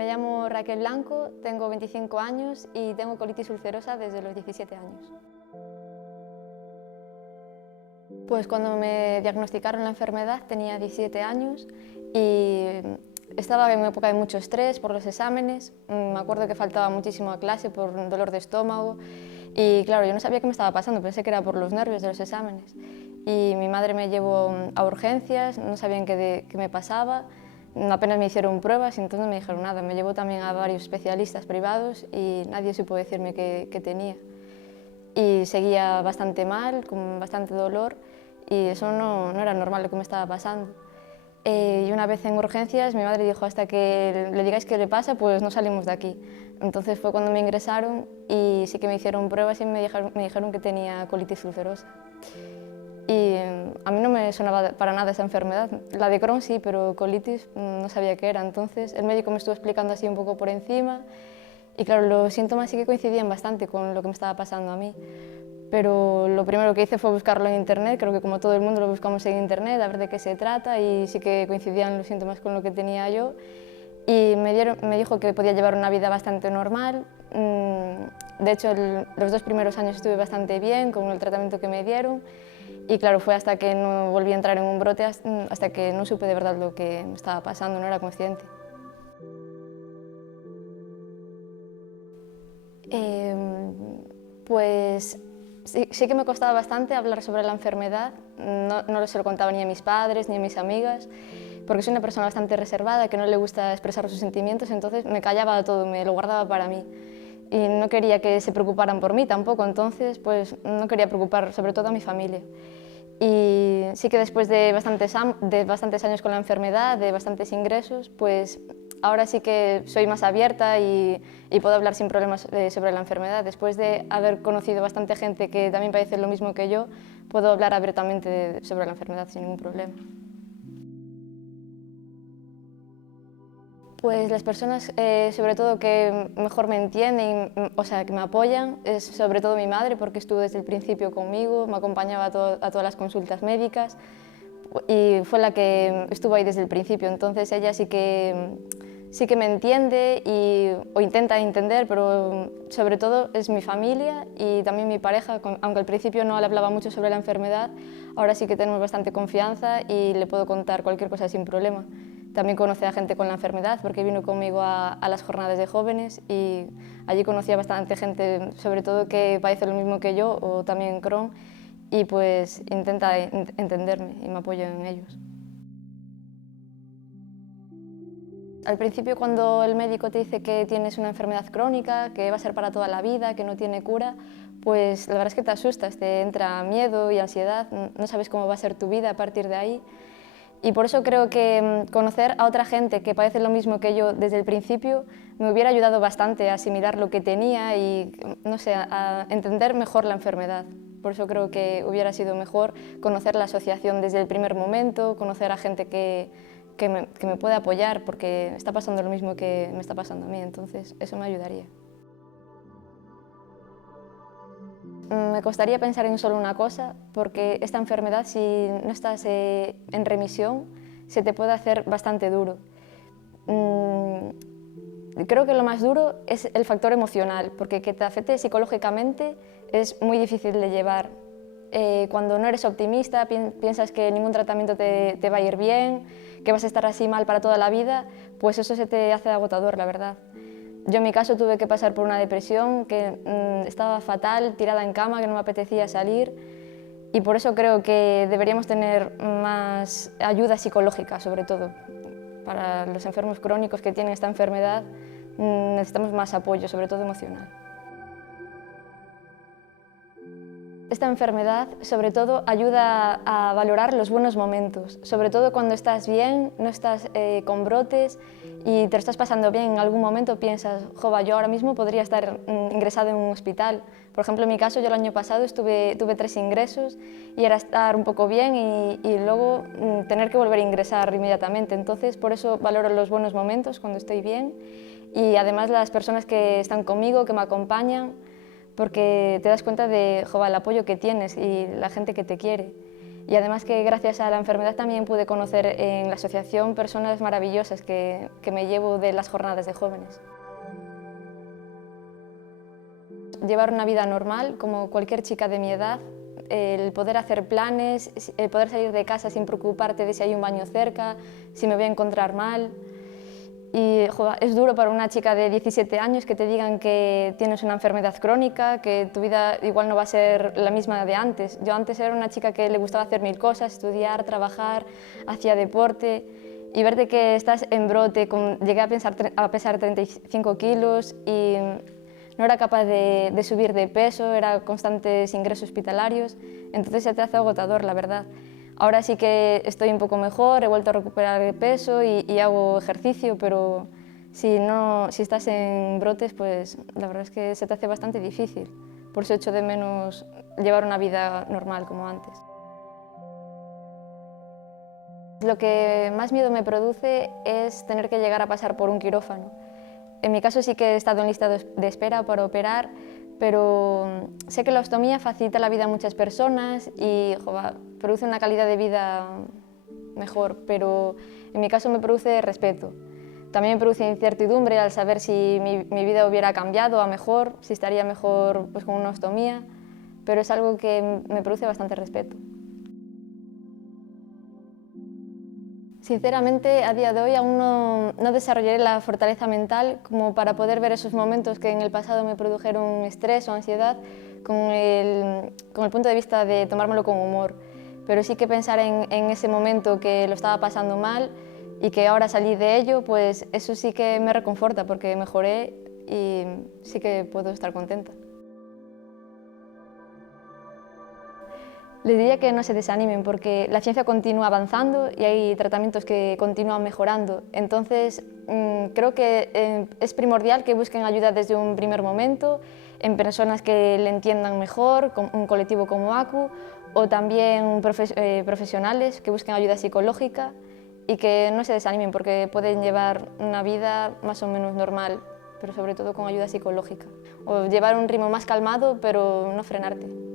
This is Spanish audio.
Me llamo Raquel Blanco, tengo 25 años y tengo colitis ulcerosa desde los 17 años. Pues cuando me diagnosticaron la enfermedad tenía 17 años y estaba en una época de mucho estrés por los exámenes. Me acuerdo que faltaba muchísimo a clase por un dolor de estómago y claro, yo no sabía qué me estaba pasando, pensé que era por los nervios de los exámenes. Y mi madre me llevó a urgencias, no sabían qué me pasaba, apenas me hicieron pruebas y entonces no me dijeron nada. Me llevó también a varios especialistas privados y nadie supo decirme qué tenía. Y seguía bastante mal, con bastante dolor y eso no era normal lo que me estaba pasando. Y una vez en urgencias mi madre dijo, hasta que le digáis qué le pasa, pues no salimos de aquí. Entonces fue cuando me ingresaron y sí que me hicieron pruebas y me dijeron que tenía colitis ulcerosa. Y a mí no me sonaba para nada esa enfermedad. La de Crohn sí, pero colitis no sabía qué era. Entonces el médico me estuvo explicando así un poco por encima y claro, los síntomas sí que coincidían bastante con lo que me estaba pasando a mí. Pero lo primero que hice fue buscarlo en internet, creo que como todo el mundo lo buscamos en internet, a ver de qué se trata y sí que coincidían los síntomas con lo que tenía yo. Y me dijo que podía llevar una vida bastante normal. De hecho, los 2 primeros años estuve bastante bien con el tratamiento que me dieron. Y claro, fue hasta que no volví a entrar en un brote, hasta que no supe de verdad lo que me estaba pasando, no era consciente. Pues sí que me costaba bastante hablar sobre la enfermedad, no se lo contaba ni a mis padres ni a mis amigas, porque soy una persona bastante reservada, que no le gusta expresar sus sentimientos, entonces me callaba todo, me lo guardaba para mí. Y no quería que se preocuparan por mí tampoco, entonces pues no quería preocupar sobre todo a mi familia. Y sí que después de bastantes años con la enfermedad, de bastantes ingresos, pues ahora sí que soy más abierta y puedo hablar sin problemas sobre la enfermedad. Después de haber conocido bastante gente que también padece lo mismo que yo, puedo hablar abiertamente sobre la enfermedad sin ningún problema. Pues las personas, sobre todo que mejor me entienden, o sea, que me apoyan, es sobre todo mi madre, porque estuvo desde el principio conmigo, me acompañaba a todas las consultas médicas y fue la que estuvo ahí desde el principio. Entonces ella sí que me entiende o intenta entender, pero sobre todo es mi familia y también mi pareja, aunque al principio no le hablaba mucho sobre la enfermedad, ahora sí que tenemos bastante confianza y le puedo contar cualquier cosa sin problema. También conocí a gente con la enfermedad porque vino conmigo a las jornadas de jóvenes y allí conocí a bastante gente, sobre todo que padece lo mismo que yo o también Crohn, y pues intenta entenderme y me apoya en ellos. Al principio, cuando el médico te dice que tienes una enfermedad crónica, que va a ser para toda la vida, que no tiene cura, pues la verdad es que te asustas, te entra miedo y ansiedad, no sabes cómo va a ser tu vida a partir de ahí. Y por eso creo que conocer a otra gente que padece lo mismo que yo desde el principio me hubiera ayudado bastante a asimilar lo que tenía y, no sé, a entender mejor la enfermedad. Por eso creo que hubiera sido mejor conocer la asociación desde el primer momento, conocer a gente que me puede apoyar porque está pasando lo mismo que me está pasando a mí, entonces eso me ayudaría. Me costaría pensar en solo una cosa, porque esta enfermedad, si no estás en remisión, se te puede hacer bastante duro. Creo que lo más duro es el factor emocional, porque que te afecte psicológicamente es muy difícil de llevar. Cuando no eres optimista, piensas que ningún tratamiento te va a ir bien, que vas a estar así mal para toda la vida, pues eso se te hace agotador, la verdad. Yo en mi caso tuve que pasar por una depresión, que estaba fatal, tirada en cama, que no me apetecía salir y por eso creo que deberíamos tener más ayuda psicológica, sobre todo. Para los enfermos crónicos que tienen esta enfermedad necesitamos más apoyo, sobre todo emocional. Esta enfermedad, sobre todo, ayuda a valorar los buenos momentos, sobre todo cuando estás bien, no estás con brotes y te lo estás pasando bien. En algún momento piensas, jova, yo ahora mismo podría estar ingresado en un hospital. Por ejemplo, en mi caso, yo el año pasado tuve 3 ingresos y era estar un poco bien y luego tener que volver a ingresar inmediatamente. Entonces, por eso valoro los buenos momentos cuando estoy bien y además las personas que están conmigo, que me acompañan, porque te das cuenta de el apoyo que tienes y la gente que te quiere. Y además que gracias a la enfermedad también pude conocer en la asociación personas maravillosas que me llevo de las jornadas de jóvenes. Llevar una vida normal, como cualquier chica de mi edad, el poder hacer planes, el poder salir de casa sin preocuparte de si hay un baño cerca, si me voy a encontrar mal. Y joder, es duro para una chica de 17 años que te digan que tienes una enfermedad crónica, que tu vida igual no va a ser la misma de antes. Yo antes era una chica que le gustaba hacer mil cosas, estudiar, trabajar, hacía deporte, y verte que estás en brote, llegué a pesar 35 kilos y no era capaz de subir de peso, era constantes ingresos hospitalarios, entonces se te hace agotador, la verdad. Ahora sí que estoy un poco mejor, he vuelto a recuperar el peso y hago ejercicio, pero si estás en brotes, pues la verdad es que se te hace bastante difícil. Por eso echo de menos llevar una vida normal como antes. Lo que más miedo me produce es tener que llegar a pasar por un quirófano. En mi caso sí que he estado en lista de espera para operar, pero sé que la ostomía facilita la vida a muchas personas y joder, produce una calidad de vida mejor, pero en mi caso me produce respeto. También me produce incertidumbre al saber si mi vida hubiera cambiado a mejor, si estaría mejor pues, con una ostomía, pero es algo que me produce bastante respeto. Sinceramente, a día de hoy aún no desarrollé la fortaleza mental como para poder ver esos momentos que en el pasado me produjeron estrés o ansiedad con el punto de vista de tomármelo con humor. Pero sí que pensar en ese momento que lo estaba pasando mal y que ahora salí de ello, pues eso sí que me reconforta porque mejoré y sí que puedo estar contenta. Les diría que no se desanimen porque la ciencia continúa avanzando y hay tratamientos que continúan mejorando. Entonces, creo que es primordial que busquen ayuda desde un primer momento en personas que le entiendan mejor, con un colectivo como ACU, o también profesionales que busquen ayuda psicológica y que no se desanimen porque pueden llevar una vida más o menos normal, pero sobre todo con ayuda psicológica. O llevar un ritmo más calmado, pero no frenarte.